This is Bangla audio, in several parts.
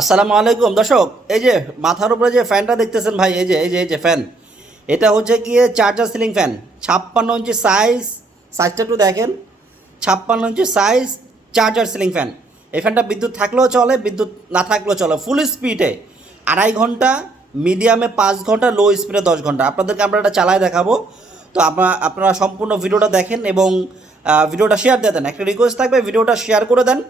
আসসালামু আলাইকুম, দর্শক, এই যে মাথার উপরে যে ফ্যানটা দেখতেছেন ভাই, এই যে এই যে এই যে ফ্যান, এটা হচ্ছে গিয়ে চার্জার সিলিং ফ্যান ছাপ্পান্ন ইঞ্চি সাইজ সাইজটা একটু দেখেন, ছাপ্পান্ন inch size charger ceiling fan এই ফ্যানটা বিদ্যুৎ থাকলেও চলে, বিদ্যুৎ না থাকলেও চলে ফুল স্পিডে আড়াই ঘণ্টা মিডিয়ামে পাঁচ ঘণ্টা লো স্পিডে দশ ঘণ্টা, আপনাদেরকে আমরা এটা চালায় দেখাবো, তো আপনারা আপনারা সম্পূর্ণ ভিডিওটা দেখেন এবং ভিডিওটা শেয়ার দিয়ে দেন, একটা রিকোয়েস্ট থাকবে ভিডিওটা শেয়ার করে দেন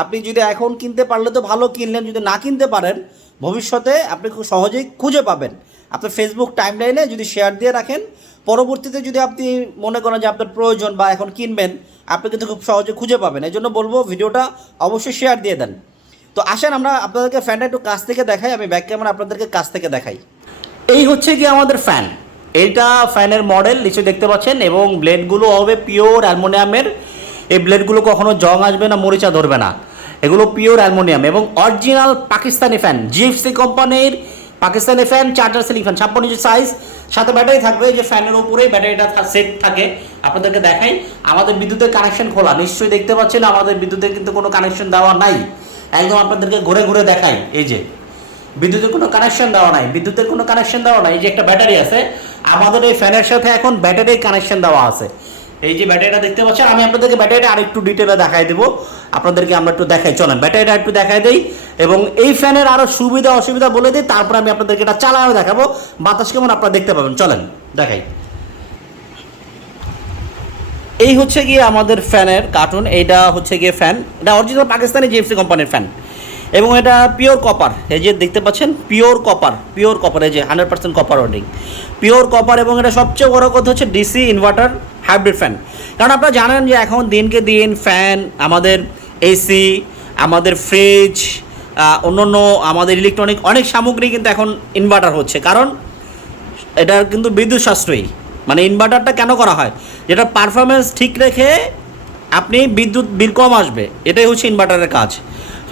আপনি যদি এখন কিনতে পারলে তো ভালো কিনলেন, যদি না কিনতে পারেন, ভবিষ্যতে আপনি খুব সহজেই খুঁজে পাবেন। আপনার ফেসবুক টাইমলাইনে যদি শেয়ার দিয়ে রাখেন, পরবর্তীতে যদি আপনি মনে করেন যে আপনার প্রয়োজন বা এখন কিনবেন, আপনি কিন্তু খুব সহজে খুঁজে পাবেন। এই জন্য বলব, ভিডিওটা অবশ্যই শেয়ার দিয়ে দেন। তো আসেন আমরা আপনাদেরকে ফ্যানটা একটু কাছ থেকে দেখাই, আমি ব্যাক ক্যামেরা আপনাদেরকে কাছ থেকে দেখাই। এই হচ্ছে কি আমাদের ফ্যান এইটা ফ্যানের মডেল নিচে দেখতে পাচ্ছেন, এবং ব্লেডগুলো হবে পিওর অ্যালমোনিয়ামের এই ব্লেডগুলো কখনো জং আসবে না, মরিচা ধরবে না। এগুলো পিওর অ্যালমোনিয়াম এবং অরিজিনাল পাকিস্তানি ফ্যান জিএফসি কোম্পানির Pakistani fan charger ceiling fan ছাপ্পান্ন ইঞ্চি সাইজ সাথে ব্যাটারি থাকবে যে ফ্যানের উপরেই ব্যাটারিটা সেট থাকে। আপনাদেরকে দেখাই, আমাদের বিদ্যুতের কানেকশন খোলা। নিশ্চয়ই দেখতে পাচ্ছেন, আমাদের বিদ্যুতের কিন্তু কোনো কানেকশন দেওয়া নাই। একদম আপনাদেরকে ঘুরে ঘুরে দেখাই, এই যে। বিদ্যুতের কোনো কানেকশন দেওয়া নাই, বিদ্যুতের কোনো কানেকশন দেওয়া নাই। এই যে একটা ব্যাটারি আছে, আমাদের এই ফ্যানের সাথে এখন ব্যাটারির কানেকশন দেওয়া আছে। এই যে ব্যাটারিটা দেখতে পাচ্ছেন, আমি আপনাদেরকে ব্যাটারিটা আরেকটু ডিটেলে দেখাই দেবো। আপনাদেরকে আমরা একটু দেখাই, চলেন, ব্যাটারিটা একটু দেখাই দেই। এবং এই ফ্যানের আরও সুবিধা, অসুবিধা বলে দিই, তারপর আমি আপনাদেরকে এটা চালাও দেখাবো। বাতাস কেমন আপনারা দেখতে পাবেন, চলেন, দেখাই। এই হচ্ছে গিয়ে আমাদের ফ্যানের কার্টুন এইটা হচ্ছে গিয়ে ফ্যান এটা অরিজিনাল পাকিস্তানি জিএফসি কোম্পানির ফ্যান এবং এটা পিওর কপার এই যে দেখতে পাচ্ছেন পিওর কপার পিওর কপার এই যে hundred percent copper winding pure copper এবং এটা সবচেয়ে বড় কথা হচ্ছে ডিসি ইনভার্টার হাইব্রিড ফ্যান কারণ আপনারা জানেন যে এখন দিনকে দিন ফ্যান আমাদের এসি আমাদের ফ্রিজ অন্য অন্য আমাদের ইলেকট্রনিক অনেক সামগ্রী কিন্তু এখন ইনভার্টার হচ্ছে। কারণ এটার কিন্তু বিদ্যুৎ সাশ্রয়ী। মানে ইনভার্টারটা কেন করা হয়? যেটা পারফরমেন্স ঠিক রেখে আপনি বিদ্যুৎ বিল কম আসবে। এটাই হচ্ছে ইনভার্টারের কাজ।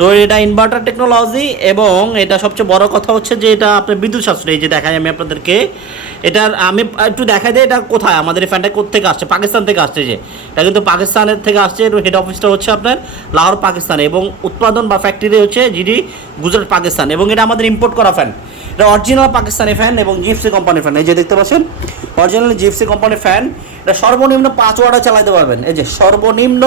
তো এটা ইনভার্টার টেকনোলজি এবং এটা সবচেয়ে বড় কথা হচ্ছে যে এটা আপনার বিদ্যুৎ সাশ্রয়ী যে দেখাই আমি আপনাদেরকে। এটার আমি একটু দেখাই দিই, এটা কোথায়? আমাদের এই ফ্যানটা কোথেকে আসছে? পাকিস্তান থেকে আসছে যে। এটা কিন্তু পাকিস্তানের থেকে আসছে হেড অফিসটা হচ্ছে আপনার লাহোর, পাকিস্তানে এবং উৎপাদন বা ফ্যাক্টরি হচ্ছে জিডি গুজরাট, পাকিস্তান এবং এটা আমাদের ইম্পোর্ট করা ফ্যান এটা অরিজিনাল পাকিস্তানি ফ্যান এবং জিএফসি কোম্পানির ফ্যান এই যে দেখতে পাচ্ছেন অরিজিনাল জিপসি কোম্পানির ফ্যান এটা সর্বনিম্ন পাঁচ ওয়ার্ডে চালাতে পারবেন। এই যে সর্বনিম্ন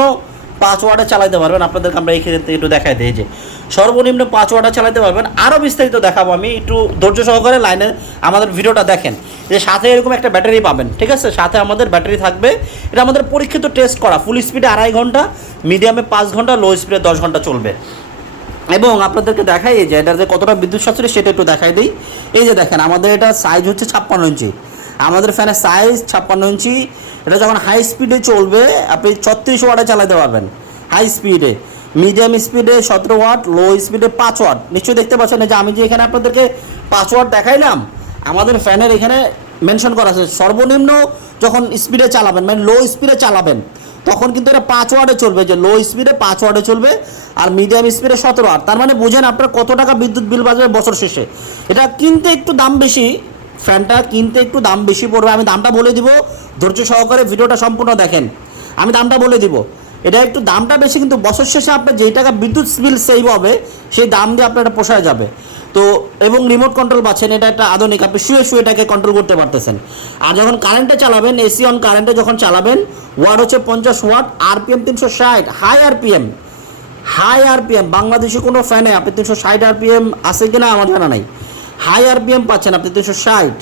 পাঁচ ওয়ার্ডে চালাতে পারবেন। আপনাদেরকে আমরা এই ক্ষেত্রে একটু দেখাই দিই যে, সর্বনিম্ন পাঁচ ওয়ার্ডে চালাতে পারবেন। আরও বিস্তারিত দেখাবো আমি, একটু ধৈর্য সহকারে লাইনে আমাদের ভিডিওটা দেখেন। যে সাথে এরকম একটা ব্যাটারি পাবেন, ঠিক আছে? সাথে আমাদের ব্যাটারি থাকবে। এটা আমাদের পরীক্ষিত টেস্ট করা ফুল স্পিডে আড়াই ঘণ্টা মিডিয়ামে পাঁচ ঘণ্টা লো স্পিডে দশ ঘণ্টা চলবে। এবং আপনাদেরকে দেখাই যে, এটার যে কতটা বিদ্যুৎ সাশ্রয়, সেটা একটু দেখাই দিই। এই যে দেখেন, আমাদের এটা সাইজ হচ্ছে ছাপ্পান্ন ইঞ্চি। আমাদের ফ্যানের সাইজ ছাপ্পান্ন ইঞ্চি এটা যখন হাই স্পিডে চলবে, আপনি ছত্রিশ ওয়াটে চালাতে পারবেন হাই স্পিডে মিডিয়াম স্পিডে সতেরো ওয়াট লো স্পিডে পাঁচ ওয়াট নিশ্চয়ই দেখতে পাচ্ছেন যে আমি যে এখানে আপনাদেরকে পাঁচ ওয়াট দেখাইলাম, আমাদের ফ্যানের এখানে মেনশন করা আছে, সর্বনিম্ন যখন স্পিডে চালাবেন মানে লো স্পিডে চালাবেন, তখন কিন্তু এটা পাঁচ ওয়ার্ডে চলবে, যে লো স্পিডে পাঁচ ওয়ার্ডে চলবে, আর মিডিয়াম স্পিডে সতেরো ওয়াট তার মানে বুঝেন আপনার কত টাকা বিদ্যুৎ বিল বাজবে বছর শেষে। এটা কিনতে একটু দাম বেশি ফ্যানটা কিনতে একটু দাম বেশি পড়বে। আমি দামটা বলে দিব। ধৈর্য সহকারে ভিডিওটা সম্পূর্ণ দেখেন। আমি দামটা বলে দিব। এটা একটু দামটা বেশি, কিন্তু বছর শেষে আপনার যেই টাকা বিদ্যুৎ বিল সেভ হবে, সেই দাম দিয়ে আপনার এটা পোষায় যাবে। তো, এবং রিমোট কন্ট্রোল পাচ্ছেন, এটা একটা আধুনিক। আপনি শুয়ে শুয়ে এটাকে কন্ট্রোল করতে পারতেছেন। আর যখন কারেন্টে চালাবেন এসি অন কারেন্টে যখন চালাবেন ওয়াট হচ্ছে পঞ্চাশ ওয়াট আরপিএম তিনশো ষাট হাই আরপিএম হাই আরপিএম বাংলাদেশে কোনো ফ্যানে আপনি তিনশো ষাট আরপিএম আছে কিনা আমার জানা নাই। হাই আরপিএম পাচ্ছেন আপনি দুশো ষাট।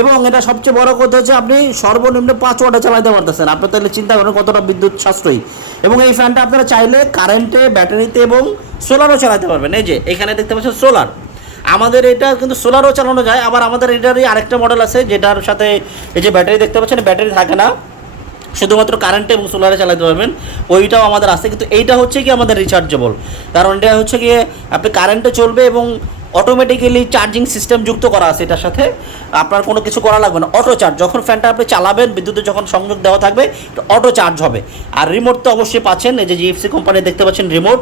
এবং এটা সবচেয়ে বড় কথা হচ্ছে আপনি সর্বনিম্ন পাঁচ ওয়াটে চালাতে পারতেছেন। আপনি তাহলে চিন্তা করেন কতটা বিদ্যুৎ সাশ্রয়ী। এবং এই ফ্যানটা আপনারা চাইলে কারেন্টে, ব্যাটারিতে এবং সোলারও চালাতে পারবেন। এই যে, এখানে দেখতে পাচ্ছেন সোলার। আমাদের এটা কিন্তু সোলারও চালানো যায়। আবার আমাদের এটারই আরেকটা মডেল আছে, যেটার সাথে এই যে ব্যাটারি দেখতে পাচ্ছেন, ব্যাটারি থাকে না। শুধুমাত্র কারেন্টে এবং সোলারে চালাতে পারবেন। ওইটাও আমাদের আছে। কিন্তু এইটা হচ্ছে কি আমাদের রিচার্জেবল কারণ এটা হচ্ছে গিয়ে আপনি কারেন্টে চলবে এবং অটোমেটিক্যালি চার্জিং সিস্টেম যুক্ত করা আছে এটার সাথে। আপনার কোনো কিছু করা লাগবে না। অটো চার্জ যখন ফ্যানটা আপনি চালাবেন, বিদ্যুতে যখন সংযোগ দেওয়া থাকবে অটো চার্জ হবে। আর রিমোট তো অবশ্যই পাচ্ছেন, এই যে জিএফসি কোম্পানি দেখতে পাচ্ছেন রিমোট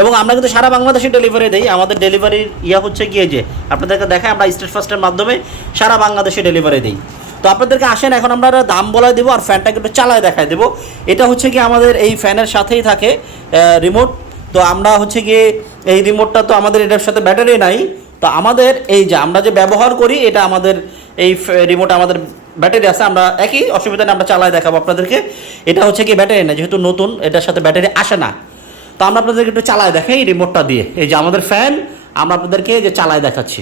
এবং আমরা কিন্তু সারা বাংলাদেশে ডেলিভারি দিই। আমাদের ডেলিভারির ইয়া হচ্ছে গিয়ে যে, আপনাদেরকে দেখায় আমরা স্টেট ফার্স্টের মাধ্যমে সারা বাংলাদেশে ডেলিভারি দিই। তো আপনাদেরকে আসেন, এখন আমরা দাম বলা দেবো, আর ফ্যানটাকে একটু চালায় দেখায় দেবো। এটা হচ্ছে কি আমাদের এই ফ্যানের সাথেই থাকে রিমোট তো আমরা হচ্ছে গিয়ে এই রিমোটটা তো আমাদের এটার সাথে ব্যাটারি নাই। তো আমাদের এই যে আমরা যে ব্যবহার করি, এটা আমাদের এই রিমোট আমাদের ব্যাটারি আছে, আমরা একই অসুবিধা নেই, আমরা চালাই দেখাবো আপনাদেরকে। এটা হচ্ছে কি ব্যাটারি না যেহেতু নতুন, এটার সাথে ব্যাটারি আসে না। তো আমরা আপনাদেরকে একটু চালায় দেখাই এই রিমোটটা দিয়ে। এই যে আমাদের ফ্যান আমরা আপনাদেরকে যে চালায় দেখাচ্ছি।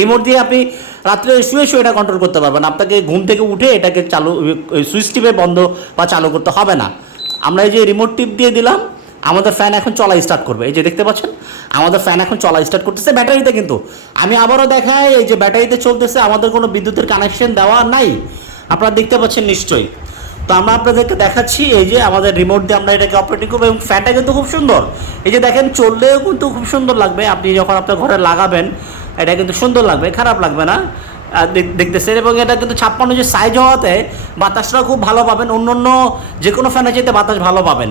রিমোট দিয়ে আপনি রাত্রে শুয়ে শুয়ে এটা কন্ট্রোল করতে পারবেন। আপনাকে ঘুম থেকে উঠে এটাকে চালু সুইচ টিপে বন্ধ বা চালু করতে হবে না। আমরা এই যে রিমোট টিপ দিয়ে দিলাম আমাদের ফ্যান এখন চলা স্টার্ট করবে। এই যে দেখতে পাচ্ছেন, আমাদের ফ্যান এখন চলা স্টার্ট করতেছে ব্যাটারিতে কিন্তু। আমি আবারও দেখাই, এই যে ব্যাটারিতে চলতেছে, আমাদের কোনো বিদ্যুতের কানেকশন দেওয়া নাই। আপনারা দেখতে পাচ্ছেন নিশ্চয়ই। তো আমরা আপনাদেরকে দেখাচ্ছি, এই যে আমাদের রিমোট দিয়ে আমরা এটাকে অপারেটিং করব এবং ফ্যানটা কিন্তু খুব সুন্দর। এই যে দেখেন, চললেও কিন্তু খুব সুন্দর লাগবে। আপনি যখন আপনার ঘরে লাগাবেন, এটা কিন্তু সুন্দর লাগবে, খারাপ লাগবে না। দেখতেছেন এবং এটা কিন্তু ছাপ্পান্ন যে সাইজ হওয়াতে বাতাসটা খুব ভালো পাবেন। অন্য অন্য যে কোনো ফ্যানের চাইতে বাতাস ভালো পাবেন।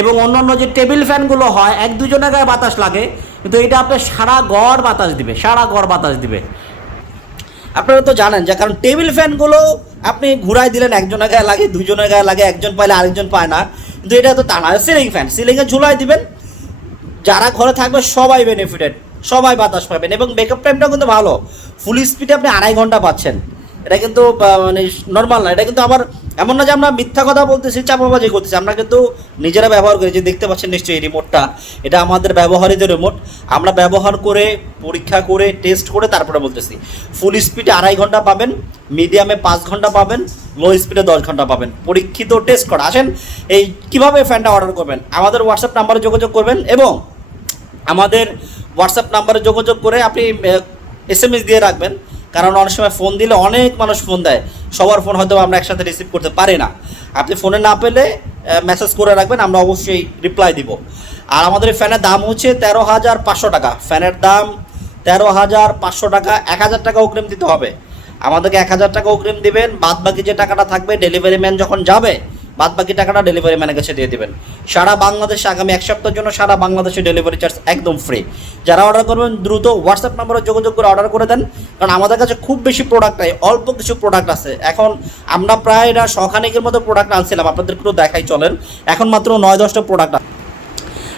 এবং অন্য অন্য যে টেবিল ফ্যানগুলো হয়, এক দুজনের গায়ে বাতাস লাগে, কিন্তু এটা আপনার সারা গড় বাতাস দিবে, সারা গড় বাতাস দিবে। আপনারা তো জানেন যে, কারণ টেবিল ফ্যানগুলো আপনি ঘুরাই দিলেন, একজনের গায়ে লাগে, দুজনের গায়ে লাগে, একজন পাইলে আরেকজন পায় না। কিন্তু এটা তো তা না সিলিং ফ্যান সিলিংয়ে ঝুলাই দিবেন। যারা ঘরে থাকবে সবাই বেনিফিটেড সবাই বাতাস পাবেন এবং বেকআপ টাইমটা কিন্তু ভালো। ফুল স্পিডে আপনি আড়াই ঘণ্টা পাচ্ছেন। এটা কিন্তু মানে নর্মাল না, এটা কিন্তু আবার এমন না যে আমরা মিথ্যা কথা বলতেছি, চাপাবাজি করতেছি। আমরা কিন্তু নিজেরা ব্যবহার করি, যে দেখতে পাচ্ছেন নিশ্চয়ই এই রিমোটটা এটা আমাদের ব্যবহারিত রিমোট আমরা ব্যবহার করে, পরীক্ষা করে টেস্ট করে তারপরে বলতেছি। ফুল স্পিডে আড়াই ঘণ্টা পাবেন মিডিয়ামে পাঁচ ঘণ্টা পাবেন লো স্পিডে দশ ঘণ্টা পাবেন। পরীক্ষিত টেস্ট করা। আসেন, এই কীভাবে ফ্যানটা অর্ডার করবেন? আমাদের হোয়াটসঅ্যাপ নাম্বারে যোগাযোগ করবেন এবং আমাদের হোয়াটসঅ্যাপ নাম্বারে যোগাযোগ করে আপনি এস এম এস দিয়ে রাখবেন। কারণ অনেক সময় ফোন দিলে অনেক মানুষ ফোন দেয়। সবার ফোন হয়তো আমরা একসাথে রিসিভ করতে পারি না। আপনি ফোনে না পেলে মেসেজ করে রাখবেন, আমরা অবশ্যই রিপ্লাই দিব। আর আমাদের ফ্যানের দাম হচ্ছে তেরো হাজার পাঁচশো টাকা। ফ্যানের দাম তেরো হাজার পাঁচশো টাকা। এক হাজার টাকা অগ্রিম দিতে হবে। আমাদেরকে এক হাজার টাকা অগ্রিম দিবেন। বাদ বাকি যে টাকাটা থাকবে ডেলিভারি ম্যান যখন যাবে বাদ বাকি টাকাটা ডেলিভারি ম্যানের কাছে দিয়ে দেবেন। সারা বাংলাদেশে আগামী এক সপ্তাহের জন্য সারা বাংলাদেশে ডেলিভারি চার্জ একদম ফ্রি যারা অর্ডার করবেন, দ্রুত হোয়াটসঅ্যাপ নাম্বারে যোগাযোগ করে অর্ডার করে দেন, কারণ আমাদের কাছে খুব বেশি প্রোডাক্ট নাই, অল্প কিছু প্রোডাক্ট আছে। এখন আমরা প্রায় এটা শখানেকের মতো প্রোডাক্ট আনছিলাম, আপনাদের একটু দেখাই চলেন। এখন মাত্র নয় দশটা প্রোডাক্ট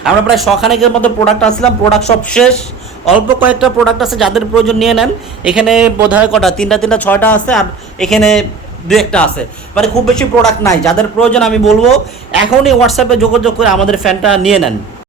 আমরা প্রায় শখানেকের মতো প্রোডাক্ট আসলাম প্রোডাক্ট সব শেষ। অল্প কয়েকটা প্রোডাক্ট আছে যাদের প্রয়োজন নিয়ে নেন। এখানে বোধ হয় কটা? তিনটা তিনটা, ছয়টা আছে। আর এখানে দু একটা আছে। মানে খুব বেশি প্রোডাক্ট নাই। যাদের প্রয়োজন আমি বলব, এখনই হোয়াটসঅ্যাপে যোগাযোগ করে আমাদের ফ্যানটা নিয়ে নেন।